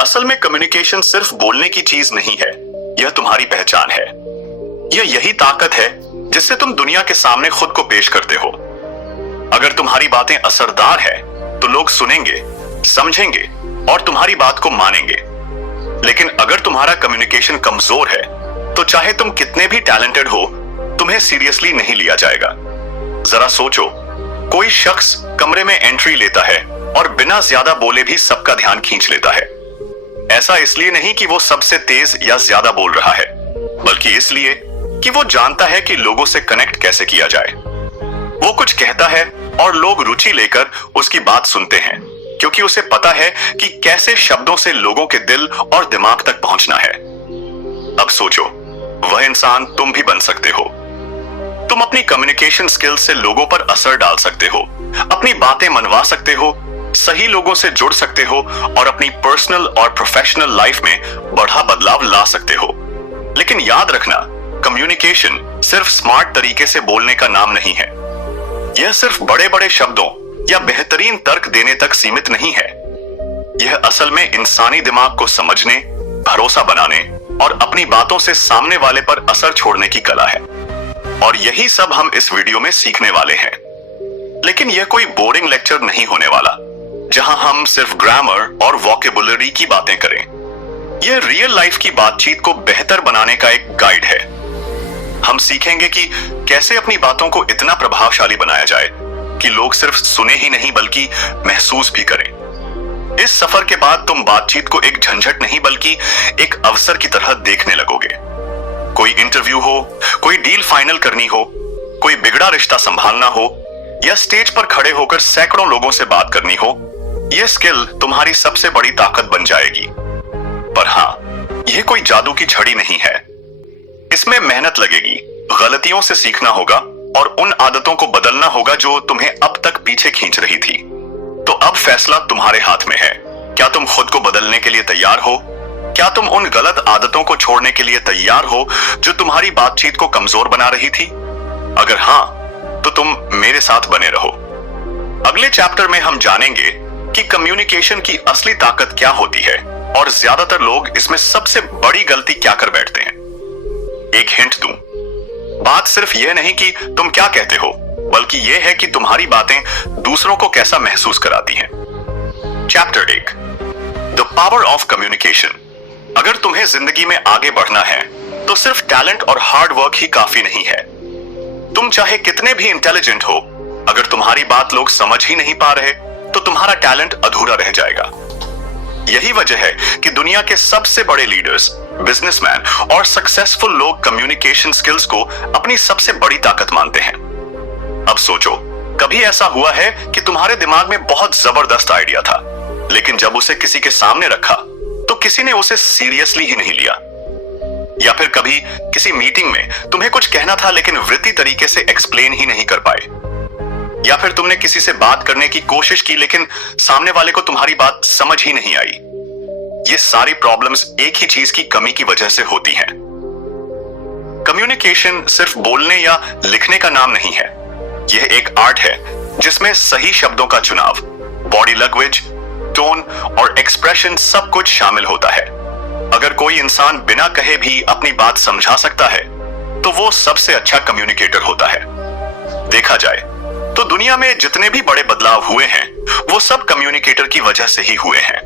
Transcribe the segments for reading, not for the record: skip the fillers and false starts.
असल में कम्युनिकेशन सिर्फ बोलने की चीज नहीं है, यह तुम्हारी पहचान है। यह यही ताकत है जिससे तुम दुनिया के सामने खुद को पेश करते हो। अगर तुम्हारी बातें असरदार है तो लोग सुनेंगे, समझेंगे और तुम्हारी बात को मानेंगे। लेकिन अगर तुम्हारा कम्युनिकेशन कमजोर है तो चाहे तुम कितने भी टैलेंटेड हो, तुम्हें सीरियसली नहीं लिया जाएगा। जरा सोचो, कोई शख्स कमरे में एंट्री लेता है और बिना ज्यादा बोले भी सबका ध्यान खींच लेता है। ऐसा इसलिए नहीं कि वो सबसे तेज या ज्यादा बोल रहा है, बल्कि इसलिए कि वो जानता है कि लोगों से कनेक्ट कैसे किया जाए। वो कुछ कहता है और लोग रुचि लेकर उसकी बात सुनते हैं, क्योंकि उसे पता है कि कैसे शब्दों से लोगों के दिल और दिमाग तक पहुंचना है। अब सोचो, वह इंसान तुम भी बन सकते हो। तुम अपनी कम्युनिकेशन स्किल्स से लोगों पर असर डाल सकते हो, अपनी बातें मनवा सकते हो, सही लोगों से जुड़ सकते हो और अपनी पर्सनल और प्रोफेशनल लाइफ में बड़ा बदलाव ला सकते हो। लेकिन याद रखना, कम्युनिकेशन सिर्फ स्मार्ट तरीके से बोलने का नाम नहीं है। यह सिर्फ बड़े बड़े शब्दों या बेहतरीन तर्क देने तक सीमित नहीं है। यह असल में इंसानी दिमाग को समझने, भरोसा बनाने और अपनी बातों से सामने वाले पर असर छोड़ने की कला है। और यही सब हम इस वीडियो में सीखने वाले हैं। लेकिन यह कोई बोरिंग लेक्चर नहीं होने वाला, जहां हम सिर्फ ग्रामर और वोकेबुलरी की बातें करें। यह रियल लाइफ की बातचीत को बेहतर बनाने का एक गाइड है। हम सीखेंगे कि कैसे अपनी बातों को इतना प्रभावशाली बनाया जाए कि लोग सिर्फ सुने ही नहीं बल्कि महसूस भी करें। इस सफर के बाद तुम बातचीत को एक झंझट नहीं बल्कि एक अवसर की तरह देखने लगोगे। कोई इंटरव्यू हो, कोई डील फाइनल करनी हो, कोई बिगड़ा रिश्ता संभालना हो या स्टेज पर खड़े होकर सैकड़ों लोगों से बात करनी हो, यह स्किल तुम्हारी सबसे बड़ी ताकत बन जाएगी। पर हाँ, यह कोई जादू की छड़ी नहीं है। इसमें मेहनत लगेगी, गलतियों से सीखना होगा और उन आदतों को बदलना होगा जो तुम्हें अब तक पीछे खींच रही थी। तो अब फैसला तुम्हारे हाथ में है। क्या तुम खुद को बदलने के लिए तैयार हो? क्या तुम उन गलत आदतों को छोड़ने के लिए तैयार हो जो तुम्हारी बातचीत को कमजोर बना रही थी? अगर हाँ, तो तुम मेरे साथ बने रहो। अगले चैप्टर में हम जानेंगे कि कम्युनिकेशन की असली ताकत क्या होती है और ज्यादातर लोग इसमें सबसे बड़ी गलती क्या कर बैठते हैं। एक हिंट दूं, बात सिर्फ यह नहीं कि तुम क्या कहते हो, बल्कि यह है कि तुम्हारी बातें दूसरों को कैसा महसूस कराती हैं। Chapter 1, the power of communication. अगर तुम्हें जिंदगी में आगे बढ़ना है तो सिर्फ टैलेंट और हार्ड वर्क ही काफी नहीं है। तुम चाहे कितने भी इंटेलिजेंट हो, अगर तुम्हारी बात लोग समझ ही नहीं पा रहे तो तुम्हारा टैलेंट अधूरा रह जाएगा। यही वजह है कि दुनिया के सबसे बड़े लीडर्स, बिजनेसमैन और सक्सेसफुल लोग कम्युनिकेशन स्किल्स को अपनी सबसे बड़ी ताकत मानते हैं। अब सोचो, कभी ऐसा हुआ है कि तुम्हारे दिमाग में बहुत जबरदस्त आइडिया था, लेकिन जब उसे किसी के सामने रखा तो किसी ने उसे सीरियसली ही नहीं लिया? या फिर कभी किसी मीटिंग में तुम्हें कुछ कहना था लेकिन वृत्ति तरीके से एक्सप्लेन ही नहीं कर पाए? या फिर तुमने किसी से बात करने की कोशिश की लेकिन सामने वाले को तुम्हारी बात समझ ही नहीं आई? ये सारी प्रॉब्लम्स एक ही चीज की कमी की वजह से होती हैं। कम्युनिकेशन सिर्फ बोलने या लिखने का नाम नहीं है। यह एक आर्ट है जिसमें सही शब्दों का चुनाव, बॉडी लैंग्वेज, टोन और एक्सप्रेशन सब कुछ शामिल होता है। अगर कोई इंसान बिना कहे भी अपनी बात समझा सकता है तो वो सबसे अच्छा कम्युनिकेटर होता है। देखा जाए तो दुनिया में जितने भी बड़े बदलाव हुए हैं वो सब कम्युनिकेटर की वजह से ही हुए हैं।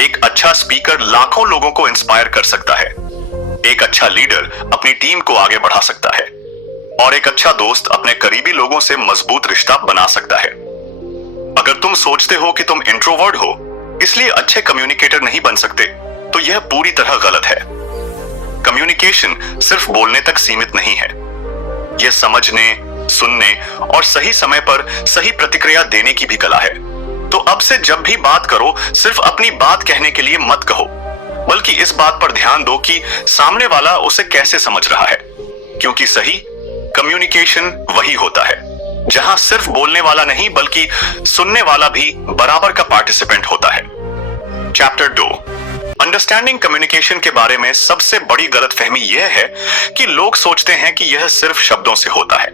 एक अच्छा स्पीकर लाखों लोगों को इंस्पायर कर सकता है, एक अच्छा लीडर अपनी टीम को आगे बढ़ा सकता है और एक अच्छा दोस्त अपने करीबी लोगों से मजबूत रिश्ता बना सकता है। अगर तुम सोचते हो कि तुम इंट्रोवर्ट हो इसलिए अच्छे कम्युनिकेटर नहीं बन सकते तो यह पूरी तरह गलत है। कम्युनिकेशन सिर्फ बोलने तक सीमित नहीं है। यह समझने, सुनने और सही समय पर सही प्रतिक्रिया देने की भी कला है। तो अब से जब भी बात करो, सिर्फ अपनी बात कहने के लिए मत कहो, बल्कि इस बात पर ध्यान दो कि सामने वाला उसे कैसे समझ रहा है। क्योंकि सही कम्युनिकेशन वही होता है जहां सिर्फ बोलने वाला नहीं बल्कि सुनने वाला भी बराबर का पार्टिसिपेंट होता है। चैप्टर 2, अंडरस्टैंडिंग कम्युनिकेशन के बारे में सबसे बड़ी गलतफहमी यह है कि लोग सोचते हैं कि यह सिर्फ शब्दों से होता है।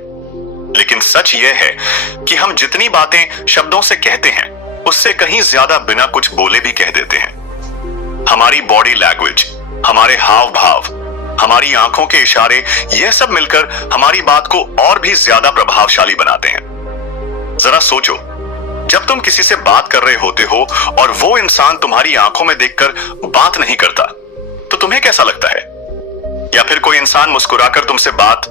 लेकिन सच यह है कि हम जितनी बातें शब्दों से कहते हैं उससे कहीं ज्यादा बिना कुछ बोले भी कह देते हैं। हमारी बॉडी लैंग्वेज, हमारे हाव भाव, हमारी आंखों के इशारे, यह सब मिलकर हमारी बात को और भी ज्यादा प्रभावशाली बनाते हैं। जरा सोचो, जब तुम किसी से बात कर रहे होते हो और वो इंसान तुम्हारी आंखों में देखकर बात नहीं करता, तो तुम्हें कैसा लगता है? या फिर कोई इंसान मुस्कुराकर तुमसे बात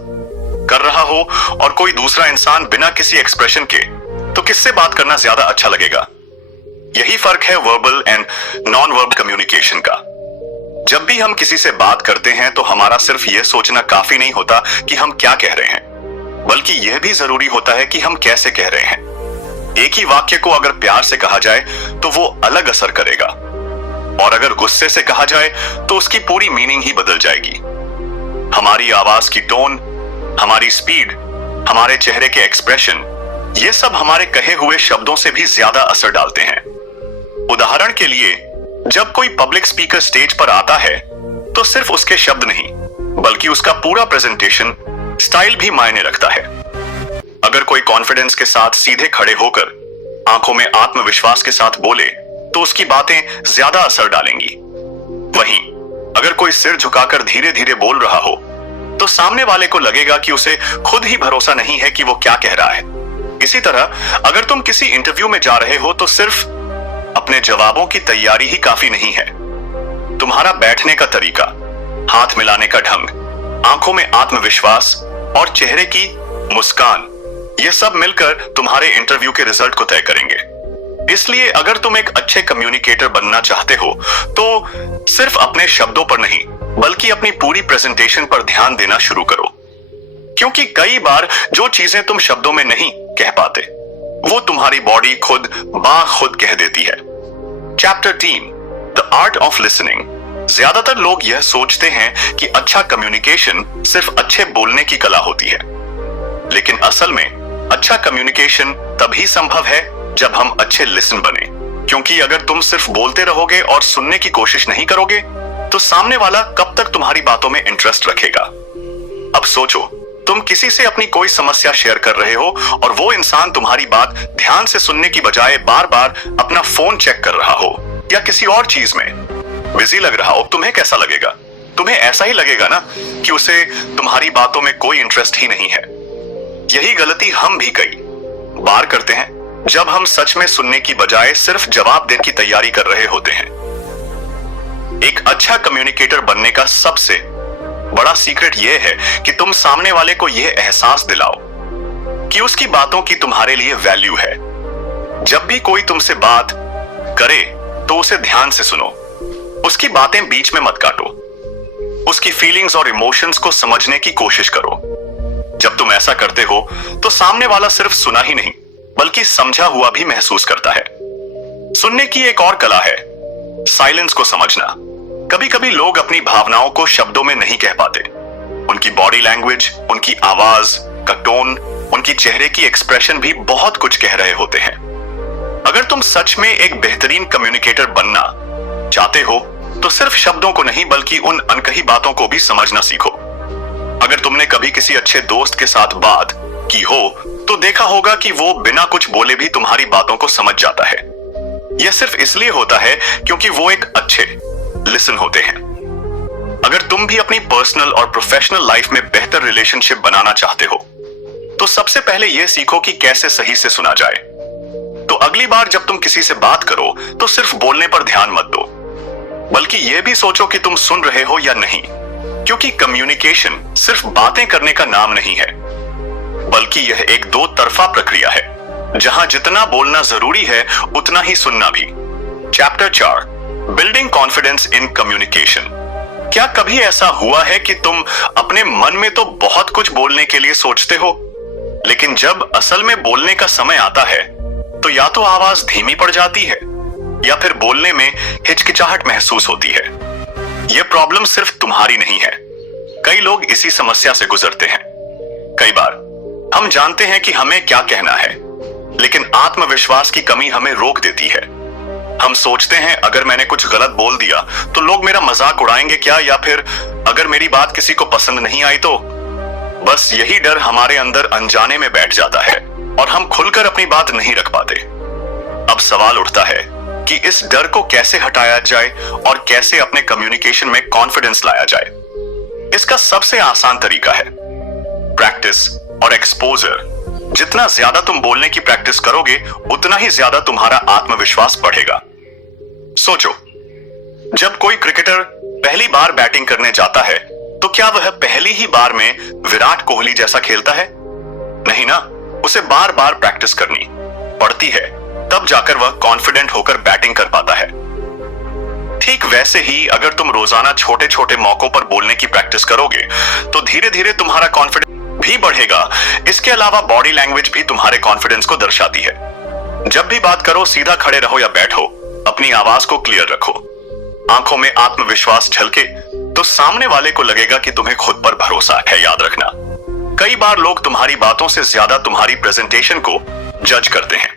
कर रहा हो और कोई दूसरा इंसान बिना किसी एक्सप्रेशन के, तो किससे बात करना ज्यादा अच्छा लगेगा? यही फर्क है verbal and non verbal communication का। जब भी हम किसी से बात करते हैं तो हमारा सिर्फ यह सोचना काफी नहीं होता कि हम क्या कह रहे हैं, बल्कि यह भी जरूरी होता है कि हम कैसे कह रहे हैं। एक ही वाक्य को अगर प्यार से कहा जाए तो वो अलग असर करेगा, और अगर गुस्से से कहा जाए तो उसकी पूरी मीनिंग ही बदल जाएगी। हमारी आवाज की टोन, हमारी स्पीड, हमारे चेहरे के एक्सप्रेशन, ये सब हमारे कहे हुए शब्दों से भी ज्यादा असर डालते हैं। उदाहरण के लिए, जब कोई पब्लिक स्पीकर स्टेज पर आता है तो सिर्फ उसके शब्द नहीं, बल्कि उसका पूरा प्रेजेंटेशन स्टाइल भी मायने रखता है। अगर कोई कॉन्फिडेंस के साथ सीधे खड़े होकर आंखों में आत्मविश्वास के साथ बोले तो उसकी बातें ज्यादा असर डालेंगी। वहीं अगर कोई सिर झुकाकर धीरे धीरे बोल रहा हो तो सामने वाले को लगेगा कि उसे खुद ही भरोसा नहीं है कि वो क्या कह रहा है। इसी तरह अगर तुम किसी इंटरव्यू में जा रहे हो तो सिर्फ अपने जवाबों की तैयारी ही काफी नहीं है। तुम्हारा बैठने का तरीका, हाथ मिलाने का ढंग, आंखों में आत्मविश्वास और चेहरे की मुस्कान, ये सब मिलकर तुम्हारे इंटरव्यू के रिजल्ट को तय करेंगे। इसलिए अगर तुम एक अच्छे कम्युनिकेटर बनना चाहते हो तो सिर्फ अपने शब्दों पर नहीं, बल्कि अपनी पूरी प्रेजेंटेशन पर ध्यान देना शुरू करो, क्योंकि कई बार जो चीजें तुम शब्दों में नहीं कह पाते वो तुम्हारी बॉडी खुद खुद कह देती है। Chapter 3, the art of listening. ज्यादातर लोग यह सोचते हैं कि अच्छा कम्युनिकेशन सिर्फ अच्छे बोलने की कला होती है, लेकिन असल में अच्छा कम्युनिकेशन तभी संभव है जब हम अच्छे लिसन बने, क्योंकि अगर तुम सिर्फ बोलते रहोगे और सुनने की कोशिश नहीं करोगे तो सामने वाला कब तक तुम्हारी बातों में इंटरेस्ट रखेगा? अब सोचो, तुम किसी से अपनी कोई समस्या शेयर कर रहे हो और वो इंसान तुम्हारी बात ध्यान से सुनने की बजाय बार बार अपना फोन चेक कर रहा हो या किसी और चीज में बिजी लग रहा हो, तुम्हें कैसा लगेगा? तुम्हें ऐसा ही लगेगा ना कि उसे तुम्हारी बातों में कोई इंटरेस्ट ही नहीं है। यही गलती हम भी कई बार करते हैं जब हम सच में सुनने की बजाय सिर्फ जवाब देने की तैयारी कर रहे होते हैं। एक अच्छा कम्युनिकेटर बनने का सबसे बड़ा सीक्रेट यह है कि तुम सामने वाले को यह एहसास दिलाओ कि उसकी बातों की तुम्हारे लिए वैल्यू है। जब भी कोई तुमसे बात करे तो उसे ध्यान से सुनो, उसकी बातें बीच में मत काटो, उसकी फीलिंग्स और इमोशंस को समझने की कोशिश करो। जब तुम ऐसा करते हो तो सामने वाला सिर्फ सुना ही नहीं बल्कि समझा हुआ भी महसूस करता है। सुनने की एक और कला है साइलेंस को समझना। कभी कभी लोग अपनी भावनाओं को शब्दों में नहीं कह पाते। उनकी बॉडी लैंग्वेज, उनकी आवाज का टोन, उनकी चेहरे की एक्सप्रेशन भी बहुत कुछ कह रहे होते हैं। अगर तुम सच में एक बेहतरीन कम्युनिकेटर बनना चाहते हो तो सिर्फ शब्दों को नहीं बल्कि उन अनकही बातों को भी समझना सीखो। अगर तुमने कभी किसी अच्छे दोस्त के साथ बात की हो तो देखा होगा कि वो बिना कुछ बोले भी तुम्हारी बातों को समझ जाता है। यह सिर्फ इसलिए होता है क्योंकि वो एक अच्छे लिसन होते हैं। अगर तुम भी अपनी पर्सनल और प्रोफेशनल लाइफ में बेहतर रिलेशनशिप बनाना चाहते हो तो सबसे पहले यह सीखो कि कैसे सही से सुना जाए। तो अगली बार जब तुम किसी से बात करो तो सिर्फ बोलने पर ध्यान मत दो, बल्कि यह भी सोचो कि तुम सुन रहे हो या नहीं, क्योंकि कम्युनिकेशन सिर्फ बातें करने का नाम नहीं है, बल्कि यह एक दो तरफा प्रक्रिया है जहां जितना बोलना जरूरी है उतना ही सुनना भी। Chapter 4, building confidence in communication. क्या कभी ऐसा हुआ है कि तुम अपने मन में तो बहुत कुछ बोलने के लिए सोचते हो, लेकिन जब असल में बोलने का समय आता है तो या तो आवाज धीमी पड़ जाती है या फिर बोलने में हिचकिचाहट महसूस होती है? यह प्रॉब्लम सिर्फ तुम्हारी नहीं है, कई लोग इसी समस्या से गुजरते हैं। कई बार हम जानते हैं कि हमें क्या कहना है, लेकिन आत्मविश्वास की कमी हमें रोक देती है। हम सोचते हैं अगर मैंने कुछ गलत बोल दिया तो लोग मेरा मजाक उड़ाएंगे क्या, या फिर अगर मेरी बात किसी को पसंद नहीं आई तो। बस यही डर हमारे अंदर अनजाने में बैठ जाता है और हम खुलकर अपनी बात नहीं रख पाते। अब सवाल उठता है, कि इस डर को कैसे हटाया जाए और कैसे अपने कम्युनिकेशन में कॉन्फिडेंस लाया जाए। इसका सबसे आसान तरीका है प्रैक्टिस और एक्सपोजर। जितना ज्यादा तुम बोलने की प्रैक्टिस करोगे, उतना ही ज्यादा तुम्हारा आत्मविश्वास बढ़ेगा। सोचो, जब कोई क्रिकेटर पहली बार बैटिंग करने जाता है तो क्या वह पहली ही बार में विराट कोहली जैसा खेलता है? नहीं ना, उसे बार बार प्रैक्टिस करनी पड़ती है, तब जाकर वह कॉन्फिडेंट होकर बैटिंग कर पाता है। ठीक वैसे ही अगर तुम रोजाना छोटे छोटे मौकों पर बोलने की प्रैक्टिस करोगे तो धीरे धीरे तुम्हारा कॉन्फिडेंस भी बढ़ेगा। इसके अलावा बॉडी लैंग्वेज भी तुम्हारे कॉन्फिडेंस को दर्शाती है। जब भी बात करो, सीधा खड़े रहो या बैठो, अपनी आवाज को क्लियर रखो, आंखों में आत्मविश्वास झलके तो सामने वाले को लगेगा कि तुम्हें खुद पर भरोसा है। याद रखना, कई बार लोग तुम्हारी बातों से ज्यादा तुम्हारी प्रेजेंटेशन को जज करते हैं।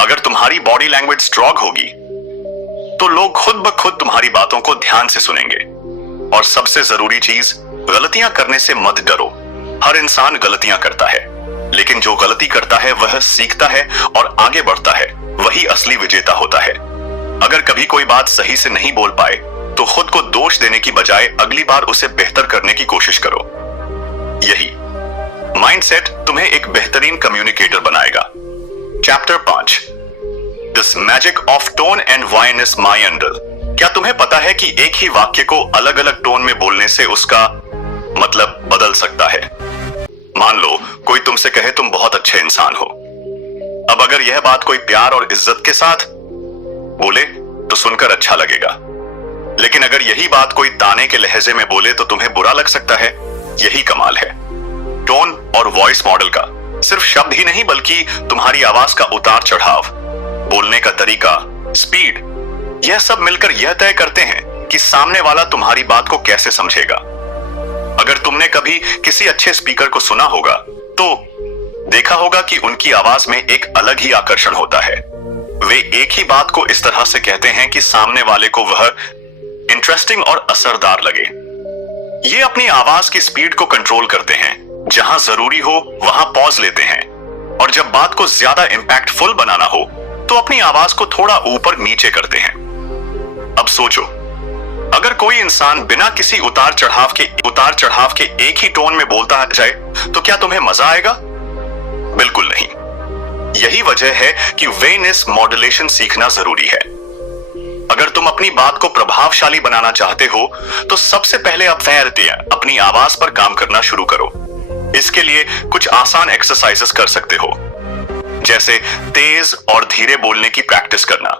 अगर तुम्हारी बॉडी लैंग्वेज स्ट्रांग होगी तो लोग खुद ब खुद तुम्हारी बातों को ध्यान से सुनेंगे। और सबसे जरूरी चीज, गलतियां करने से मत डरो। हर इंसान गलतियां करता है, लेकिन जो गलती करता है वह सीखता है और आगे बढ़ता है। वही असली विजेता होता है। अगर कभी कोई बात सही से नहीं बोल पाए तो खुद को दोष देने की बजाय अगली बार उसे बेहतर करने की कोशिश करो। यही माइंडसेट तुम्हें एक बेहतरीन कम्युनिकेटर बनाएगा। Chapter 5, this magic of tone and वाइनेस माई अंडर। क्या तुम्हें पता है कि एक ही वाक्य को अलग अलग टोन में बोलने से उसका मतलब बदल सकता है? मान लो कोई तुमसे कहे तुम बहुत अच्छे इंसान हो। अब अगर यह बात कोई प्यार और इज्जत के साथ बोले तो सुनकर अच्छा लगेगा, लेकिन अगर यही बात कोई ताने के लहजे में बोले तो तुम्हें बुरा लग सकता है। यही कमाल है टोन और वॉइस मॉडल का। सिर्फ शब्द ही नहीं, बल्कि तुम्हारी आवाज का उतार चढ़ाव, बोलने का तरीका, स्पीड, यह सब मिलकर यह तय करते हैं कि सामने वाला तुम्हारी बात को कैसे समझेगा। अगर तुमने कभी किसी अच्छे स्पीकर को सुना होगा तो देखा होगा कि उनकी आवाज में एक अलग ही आकर्षण होता है। वे एक ही बात को इस तरह से कहते हैं कि सामने वाले को वह इंटरेस्टिंग और असरदार लगे। ये अपनी आवाज की स्पीड को कंट्रोल करते हैं। जहां जरूरी हो वहां पॉज लेते हैं, और जब बात को ज्यादा इंपैक्टफुल बनाना हो तो अपनी आवाज को थोड़ा ऊपर नीचे करते हैं। अब सोचो, अगर कोई इंसान बिना किसी उतार चढ़ाव के एक ही टोन में बोलता जाए तो क्या तुम्हें मजा आएगा? बिल्कुल नहीं। यही वजह है कि वेनेस मॉड्यूलेशन सीखना जरूरी है। अगर तुम अपनी बात को प्रभावशाली बनाना चाहते हो तो सबसे पहले अपनी आवाज पर काम करना शुरू करो। इसके लिए कुछ आसान एक्सरसाइजेस कर सकते हो, जैसे तेज और धीरे बोलने की प्रैक्टिस करना,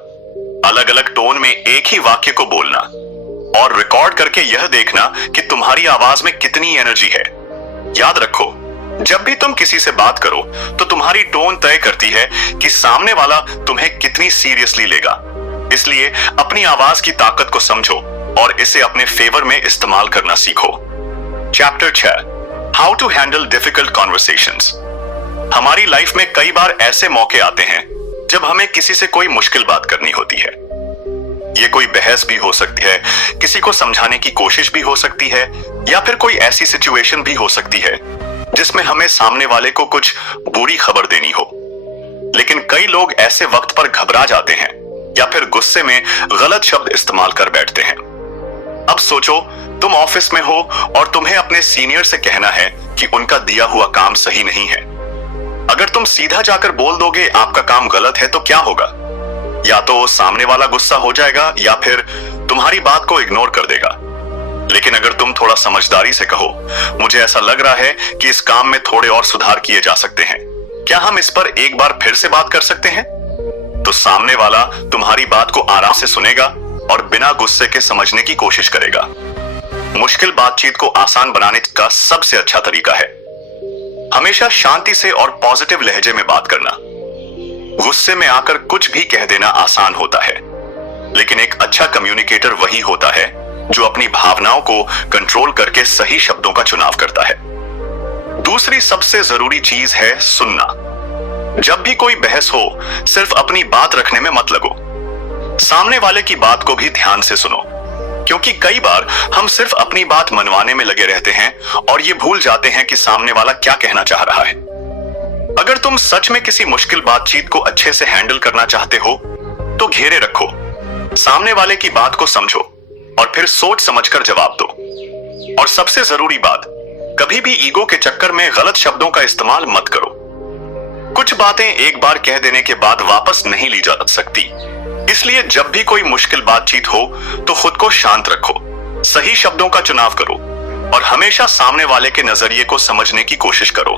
अलग अलग टोन में एक ही वाक्य को बोलना, और रिकॉर्ड करके यह देखना कि तुम्हारी आवाज में कितनी एनर्जी है। याद रखो, जब भी तुम किसी से बात करो तो तुम्हारी टोन तय करती है कि सामने वाला तुम्हें कितनी सीरियसली लेगा। इसलिए अपनी आवाज की ताकत को समझो और इसे अपने फेवर में इस्तेमाल करना सीखो। Chapter 6, how to handle difficult conversations. हमारी लाइफ में कई बार ऐसे मौके आते हैं जब हमें किसी से कोई मुश्किल बात करनी होती है। ये कोई बहस भी हो सकती है, किसी को समझाने की कोशिश भी हो सकती है, या फिर कोई ऐसी सिचुएशन भी हो सकती है जिसमें हमें सामने वाले को कुछ बुरी खबर देनी हो। लेकिन कई लोग ऐसे वक्त पर घबरा जाते हैं या फिर गुस्से में गलत शब्द इस्तेमाल कर बैठते हैं। अब सोचो, तुम ऑफिस में हो और तुम्हें अपने सीनियर से कहना है कि उनका दिया हुआ काम सही नहीं है। अगर तुम सीधा जाकर बोल दोगे आपका काम गलत है तो क्या होगा? या तो सामने वाला गुस्सा हो जाएगा या फिर तुम्हारी बात को इग्नोर कर देगा। लेकिन अगर तुम थोड़ा समझदारी से कहो, मुझे ऐसा लग रहा है कि इस काम में थोड़े और सुधार किए जा सकते हैं, क्या हम इस पर एक बार फिर से बात कर सकते हैं? तो सामने वाला तुम्हारी बात को आराम से सुनेगा और बिना गुस्से के समझने की कोशिश करेगा। मुश्किल बातचीत को आसान बनाने का सबसे अच्छा तरीका है हमेशा शांति से और पॉजिटिव लहजे में बात करना। गुस्से में आकर कुछ भी कह देना आसान होता है, लेकिन एक अच्छा कम्युनिकेटर वही होता है जो अपनी भावनाओं को कंट्रोल करके सही शब्दों का चुनाव करता है। दूसरी सबसे जरूरी चीज है सुनना। जब भी कोई बहस हो, सिर्फ अपनी बात रखने में मत लगो, सामने वाले की बात को भी ध्यान से सुनो, क्योंकि कई बार हम सिर्फ अपनी बात मनवाने में लगे रहते हैं और ये भूल जाते हैं कि सामने वाला क्या कहना चाह रहा है। अगर तुम सच में किसी मुश्किल बातचीत को अच्छे से हैंडल करना चाहते हो तो घेरे रखो, सामने वाले की बात को समझो और फिर सोच समझकर जवाब दो। और सबसे जरूरी बात, कभी भी ईगो के चक्कर में गलत शब्दों का इस्तेमाल मत करो। कुछ बातें एक बार कह देने के बाद वापस नहीं ली जा सकती, इसलिए जब भी कोई मुश्किल बातचीत हो तो खुद को शांत रखो, सही शब्दों का चुनाव करो और हमेशा सामने वाले के नजरिए को समझने की कोशिश करो।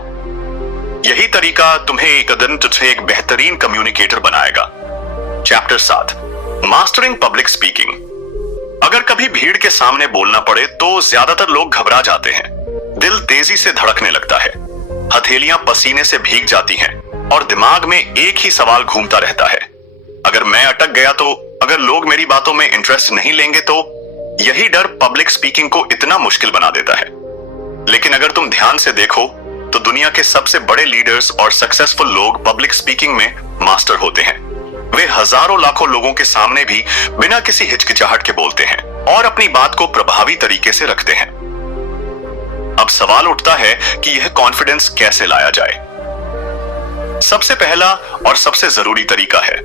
यही तरीका तुम्हें एक दिन तुझे एक बेहतरीन कम्युनिकेटर बनाएगा। Chapter 7, mastering public speaking. अगर कभी भीड़ के सामने बोलना पड़े तो ज्यादातर लोग घबरा जाते हैं, दिल तेजी से धड़कने लगता है, हथेलियां पसीने से भीग जाती हैं और दिमाग में एक ही सवाल घूमता रहता है, अगर मैं अटक गया तो, अगर लोग मेरी बातों में इंटरेस्ट नहीं लेंगे तो। यही डर पब्लिक स्पीकिंग को इतना मुश्किल बना देता है। लेकिन अगर तुम ध्यान से देखो तो दुनिया के सबसे बड़े लीडर्स और सक्सेसफुल लोग पब्लिक स्पीकिंग में मास्टर होते हैं। वे हजारों लाखों लोगों के सामने भी बिना किसी हिचकिचाहट के बोलते हैं और अपनी बात को प्रभावी तरीके से रखते हैं। अब सवाल उठता है कि यह कॉन्फिडेंस कैसे लाया जाए। सबसे पहला और सबसे जरूरी तरीका है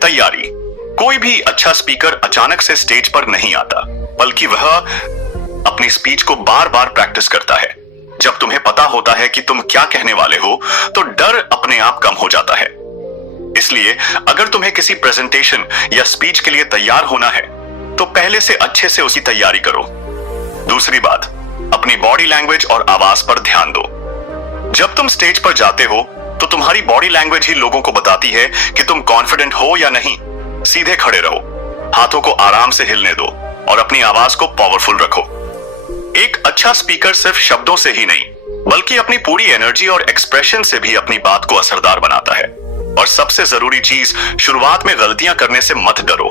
तैयारी। कोई भी अच्छा स्पीकर अचानक से स्टेज पर नहीं आता, बल्कि वह अपनी स्पीच को बार बार प्रैक्टिस करता है। जब तुम्हें पता होता है कि तुम क्या कहने वाले हो तो डर अपने आप कम हो जाता है। इसलिए अगर तुम्हें किसी प्रेजेंटेशन या स्पीच के लिए तैयार होना है तो पहले से अच्छे से उसकी तैयारी करो। दूसरी बात, अपनी बॉडी लैंग्वेज और आवाज पर ध्यान दो। जब तुम स्टेज पर जाते हो तो तुम्हारी बॉडी लैंग्वेज ही लोगों को बताती है कि तुम कॉन्फिडेंट हो या नहीं। सीधे खड़े रहो, हाथों को आराम से हिलने दो और अपनी आवाज को पावरफुल रखो। एक अच्छा स्पीकर सिर्फ शब्दों से ही नहीं, बल्कि अपनी पूरी एनर्जी और एक्सप्रेशन से भी अपनी बात को असरदार बनाता है। और सबसे जरूरी चीज, शुरुआत में गलतियां करने से मत डरो।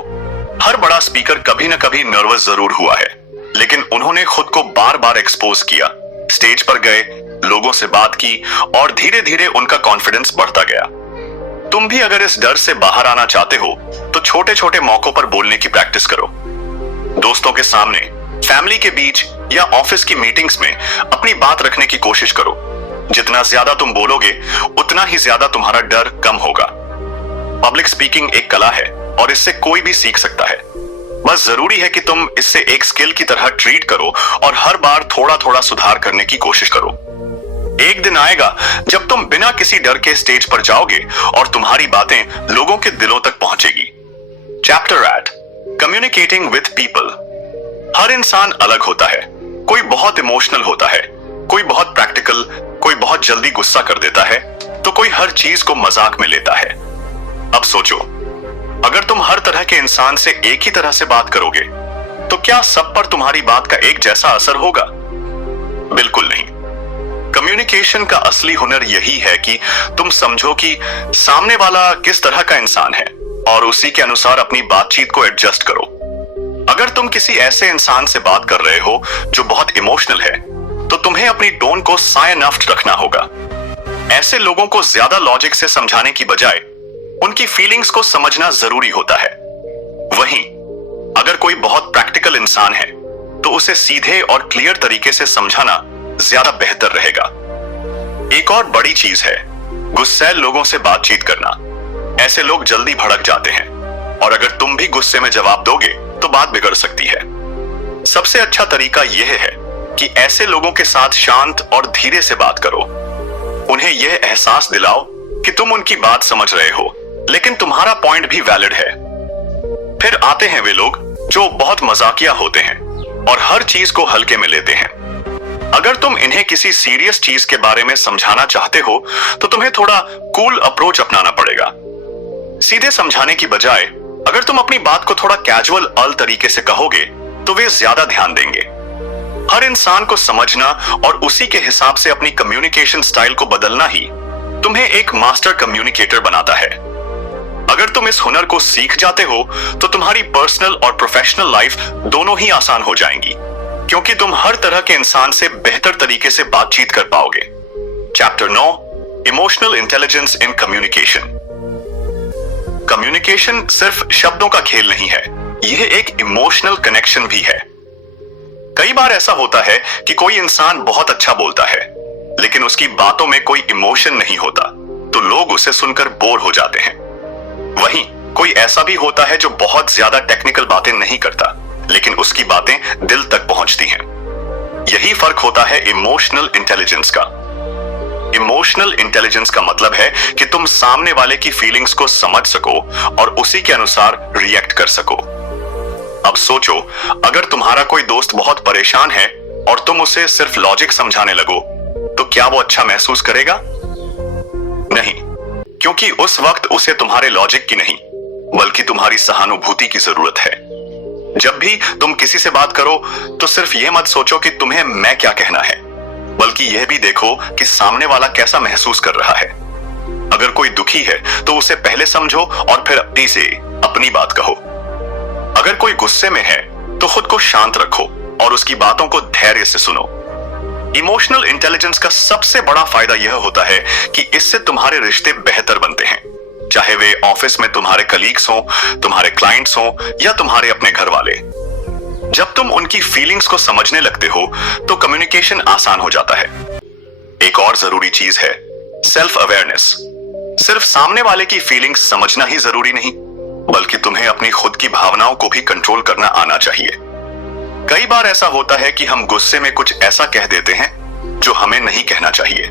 हर बड़ा स्पीकर कभी ना कभी नर्वस जरूर हुआ है, लेकिन उन्होंने खुद को बार बार एक्सपोज किया, स्टेज पर गए, लोगों से बात की और धीरे धीरे उनका कॉन्फिडेंस बढ़ता गया। तुम भी अगर इस डर से बाहर आना चाहते हो तो छोटे छोटे मौकों पर बोलने की प्रैक्टिस करो। दोस्तों के सामने, फैमिली के बीच या ऑफिस की मीटिंग्स में अपनी बात रखने की कोशिश करो। जितना ज्यादा तुम बोलोगे उतना ही ज्यादा तुम्हारा डर कम होगा। पब्लिक स्पीकिंग एक कला है और इससे कोई भी सीख सकता है। बस जरूरी है कि तुम इससे एक स्किल की तरह ट्रीट करो और हर बार थोड़ा थोड़ा सुधार करने की कोशिश करो। एक दिन आएगा जब तुम बिना किसी डर के स्टेज पर जाओगे और तुम्हारी बातें लोगों के दिलों तक पहुंचेगी। Chapter 8, communicating with people. हर इंसान अलग होता है। कोई बहुत इमोशनल होता है, कोई बहुत प्रैक्टिकल, कोई बहुत जल्दी गुस्सा कर देता है, तो कोई हर चीज को मजाक में लेता है। अब सोचो, अगर तुम हर तरह के इंसान से एक ही तरह से बात करोगे तो क्या सब पर तुम्हारी बात का एक जैसा असर होगा? बिल्कुल नहीं। कम्युनिकेशन का असली हुनर यही है कि तुम समझो कि सामने वाला किस तरह का इंसान है और उसी के अनुसार अपनी बातचीत को एडजस्ट करो। अगर तुम किसी ऐसे इंसान से बात कर रहे हो जो बहुत इमोशनल है, तो तुम्हें अपनी टोन को साइनफ्ट रखना होगा। ऐसे लोगों को ज्यादा लॉजिक से समझाने की बजाय उनकी फीलिंग्स को समझना जरूरी होता है। वहीं अगर कोई बहुत प्रैक्टिकल इंसान है तो उसे सीधे और क्लियर तरीके से समझाना ज्यादा बेहतर रहेगा। एक और बड़ी चीज है गुस्सैल लोगों से बातचीत करना। ऐसे लोग जल्दी भड़क जाते हैं और अगर तुम भी गुस्से में जवाब दोगे तो बात बिगड़ सकती है। सबसे अच्छा तरीका यह है कि ऐसे लोगों के साथ शांत और धीरे से बात करो। उन्हें यह एहसास दिलाओ कि तुम उनकी बात समझ रहे हो, लेकिन तुम्हारा पॉइंट भी वैलिड है। फिर आते हैं वे लोग जो बहुत मजाकिया होते हैं और हर चीज को हल्के में लेते हैं। अगर तुम इन्हें किसी सीरियस चीज के बारे में समझाना चाहते हो तो तुम्हें थोड़ा कूल अप्रोच अपनाना पड़ेगा। सीधे समझाने की बजाय अगर तुम अपनी बात को थोड़ा कैजुअल अल तरीके से कहोगे तो वे ज्यादा ध्यान देंगे। हर इंसान को समझना और उसी के हिसाब से अपनी कम्युनिकेशन स्टाइल को बदलना ही तुम्हें एक मास्टर कम्युनिकेटर बनाता है। अगर तुम इस हुनर को सीख जाते हो तो तुम्हारी पर्सनल और प्रोफेशनल लाइफ दोनों ही आसान हो जाएंगी, क्योंकि तुम हर तरह के इंसान से बेहतर तरीके से बातचीत कर पाओगे। Chapter 9, emotional intelligence in communication. Communication सिर्फ शब्दों का खेल नहीं है, यह एक इमोशनल कनेक्शन भी है। कई बार ऐसा होता है कि कोई इंसान बहुत अच्छा बोलता है, लेकिन उसकी बातों में कोई इमोशन नहीं होता, तो लोग उसे सुनकर बोर हो जाते हैं। वहीं कोई ऐसा भी होता है जो बहुत ज्यादा टेक्निकल बातें नहीं करता, लेकिन उसकी बातें दिल तक पहुंचती हैं। यही फर्क होता है इमोशनल इंटेलिजेंस का। इमोशनल इंटेलिजेंस का मतलब है कि तुम सामने वाले की फीलिंग्स को समझ सको और उसी के अनुसार रिएक्ट कर सको। अब सोचो, अगर तुम्हारा कोई दोस्त बहुत परेशान है और तुम उसे सिर्फ लॉजिक समझाने लगो, तो क्या वो अच्छा महसूस करेगा? नहीं, क्योंकि उस वक्त उसे तुम्हारे लॉजिक की नहीं, बल्कि तुम्हारी सहानुभूति की जरूरत है। जब भी तुम किसी से बात करो तो सिर्फ यह मत सोचो कि तुम्हें मैं क्या कहना है, बल्कि यह भी देखो कि सामने वाला कैसा महसूस कर रहा है। अगर कोई दुखी है तो उसे पहले समझो और फिर अपनी से अपनी बात कहो। अगर कोई गुस्से में है तो खुद को शांत रखो और उसकी बातों को धैर्य से सुनो। इमोशनल इंटेलिजेंस का सबसे बड़ा फायदा यह होता है कि इससे तुम्हारे रिश्ते बेहतर बनते हैं, चाहे वे ऑफिस में तुम्हारे कलीग्स हो, तुम्हारे क्लाइंट्स हो या तुम्हारे अपने घर वाले। जब तुम उनकी फीलिंग्स को समझने लगते हो तो कम्युनिकेशन आसान हो जाता है। एक और जरूरी चीज है सेल्फ अवेयरनेस। सिर्फ सामने वाले की फीलिंग्स समझना ही जरूरी नहीं, बल्कि तुम्हें अपनी खुद की भावनाओं को भी कंट्रोल करना आना चाहिए। कई बार ऐसा होता है कि हम गुस्से में कुछ ऐसा कह देते हैं जो हमें नहीं कहना चाहिए,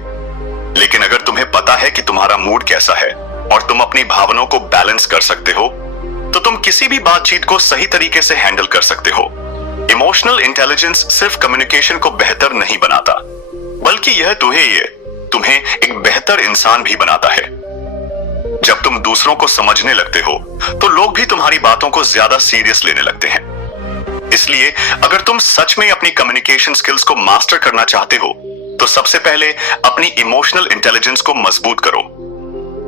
लेकिन अगर तुम्हें पता है कि तुम्हारा मूड कैसा है और तुम अपनी भावनाओं को बैलेंस कर सकते हो, तो तुम किसी भी बातचीत को सही तरीके से हैंडल कर सकते हो। इमोशनल इंटेलिजेंस सिर्फ कम्युनिकेशन को बेहतर नहीं बनाता, बल्कि यह तुम्हें एक बेहतर इंसान भी बनाता है। जब तुम दूसरों को समझने लगते हो तो लोग भी तुम्हारी बातों को ज्यादा सीरियस लेने लगते हैं। इसलिए अगर तुम सच में अपनी कम्युनिकेशन स्किल्स को मास्टर करना चाहते हो तो सबसे पहले अपनी इमोशनल इंटेलिजेंस को मजबूत करो।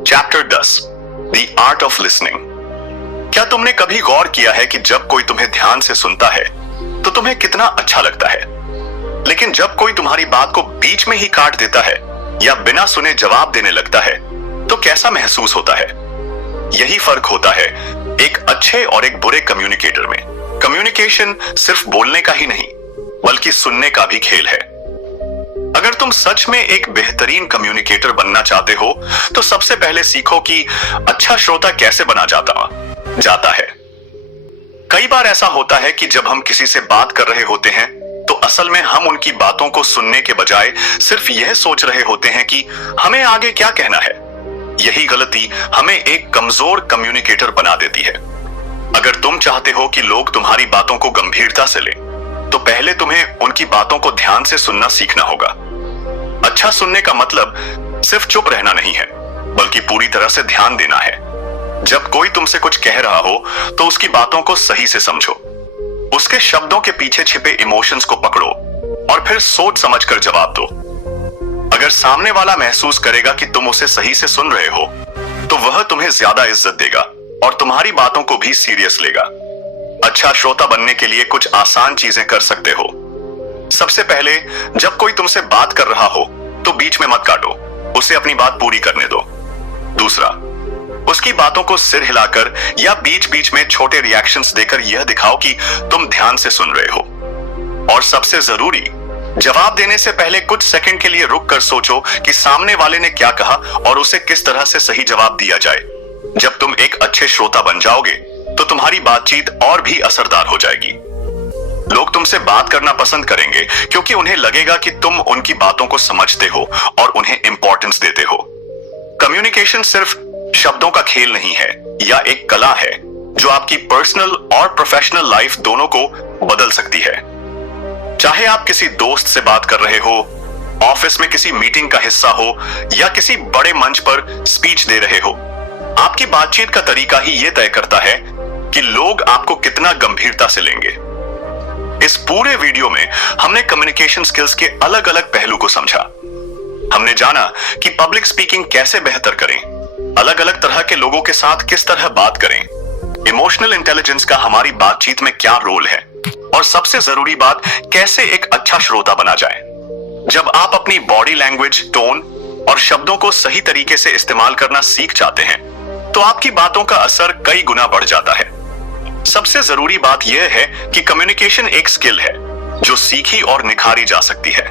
Chapter 10 the art of listening. क्या तुमने कभी गौर किया है कि जब कोई तुम्हें ध्यान से सुनता है तो तुम्हें कितना अच्छा लगता है, लेकिन जब कोई तुम्हारी बात को बीच में ही काट देता है या बिना सुने जवाब देने लगता है तो कैसा महसूस होता है? यही फर्क होता है एक अच्छे और एक बुरे कम्युनिकेटर में। कम्युनिकेशन सिर्फ बोलने का ही नहीं, बल्कि सुनने का भी खेल है। अगर तुम सच में एक बेहतरीन कम्युनिकेटर बनना चाहते हो तो सबसे पहले सीखो कि अच्छा श्रोता कैसे बना जाता है। कई बार ऐसा होता है कि जब हम किसी से बात कर रहे होते हैं तो असल में हम उनकी बातों को सुनने के बजाय सिर्फ यह सोच रहे होते हैं कि हमें आगे क्या कहना है। यही गलती हमें एक कमजोर कम्युनिकेटर बना देती है। अगर तुम चाहते हो कि लोग तुम्हारी बातों को गंभीरता से लें, तो पहले तुम्हें उनकी बातों को ध्यान से सुनना सीखना होगा। अच्छा सुनने का मतलब सिर्फ चुप रहना नहीं है, बल्कि पूरी तरह से ध्यान देना है। जब कोई तुमसे कुछ कह रहा हो तो उसकी बातों को सही से समझो, उसके शब्दों के पीछे छिपे इमोशंस को पकड़ो और फिर सोच समझकर जवाब दो। अगर सामने वाला महसूस करेगा कि तुम उसे सही से सुन रहे हो तो वह तुम्हें ज्यादा इज्जत देगा और तुम्हारी बातों को भी सीरियस लेगा। अच्छा श्रोता बनने के लिए कुछ आसान चीजें कर सकते हो। सबसे पहले, जब कोई तुमसे बात कर रहा हो तो बीच में मत काटो, उसे अपनी बात पूरी करने दो। दूसरा, उसकी बातों को सिर हिलाकर या बीच बीच में छोटे रिएक्शंस देकर यह दिखाओ कि तुम ध्यान से सुन रहे हो। और सबसे जरूरी, जवाब देने से पहले कुछ सेकंड के लिए रुक कर सोचो कि सामने वाले ने क्या कहा और उसे किस तरह से सही जवाब दिया जाए। जब तुम एक अच्छे श्रोता बन जाओगे तो तुम्हारी बातचीत और भी असरदार हो जाएगी। लोग तुमसे बात करना पसंद करेंगे क्योंकि उन्हें लगेगा कि तुम उनकी बातों को समझते हो और उन्हें इंपॉर्टेंस देते हो। कम्युनिकेशन सिर्फ शब्दों का खेल नहीं है, या एक कला है जो आपकी पर्सनल और प्रोफेशनल लाइफ दोनों को बदल सकती है। चाहे आप किसी दोस्त से बात कर रहे हो, ऑफिस में किसी मीटिंग का हिस्सा हो या किसी बड़े मंच पर स्पीच दे रहे हो, आपकी बातचीत का तरीका ही यह तय करता है कि लोग आपको कितना गंभीरता से लेंगे। इस पूरे वीडियो में हमने कम्युनिकेशन स्किल्स के अलग अलग पहलू को समझा। हमने जाना कि पब्लिक स्पीकिंग कैसे बेहतर करें, अलग अलग तरह के लोगों के साथ किस तरह बात करें, इमोशनल इंटेलिजेंस का हमारी बातचीत में क्या रोल है, और सबसे जरूरी बात, कैसे एक अच्छा श्रोता बना जाए। जब आप अपनी बॉडी लैंग्वेज, टोन और शब्दों को सही तरीके से इस्तेमाल करना सीख जाते हैं तो आपकी बातों का असर कई गुना बढ़ जाता है। सबसे जरूरी बात यह है कि कम्युनिकेशन एक स्किल है जो सीखी और निखारी जा सकती है।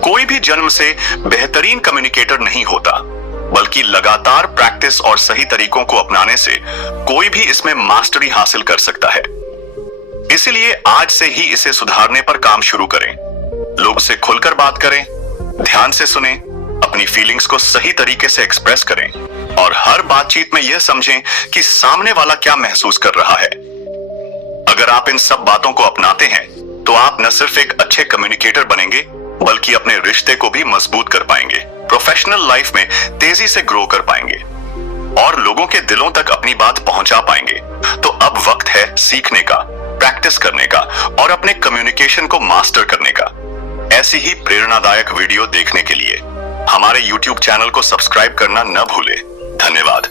कोई भी जन्म से बेहतरीन कम्युनिकेटर नहीं होता, बल्कि लगातार प्रैक्टिस और सही तरीकों को अपनाने से कोई भी इसमें मास्टरी हासिल कर सकता है। इसलिए आज से ही इसे सुधारने पर काम शुरू करें। लोगों से खुलकर बात करें, ध्यान से सुनें, अपनी फीलिंग्स को सही तरीके से एक्सप्रेस करें और हर बातचीत में यह समझें कि सामने वाला क्या महसूस कर रहा है। अगर आप इन सब बातों को अपनाते हैं तो आप न सिर्फ एक अच्छे कम्युनिकेटर बनेंगे बल्कि अपने रिश्ते को भी मजबूत कर पाएंगे, प्रोफेशनल लाइफ में तेजी से ग्रो कर पाएंगे और लोगों के दिलों तक अपनी बात पहुंचा पाएंगे। तो अब वक्त है सीखने का, प्रैक्टिस करने का और अपने कम्युनिकेशन को मास्टर करने का। ऐसी ही प्रेरणादायक वीडियो देखने के लिए हमारे YouTube चैनल को सब्सक्राइब करना न भूलें। धन्यवाद।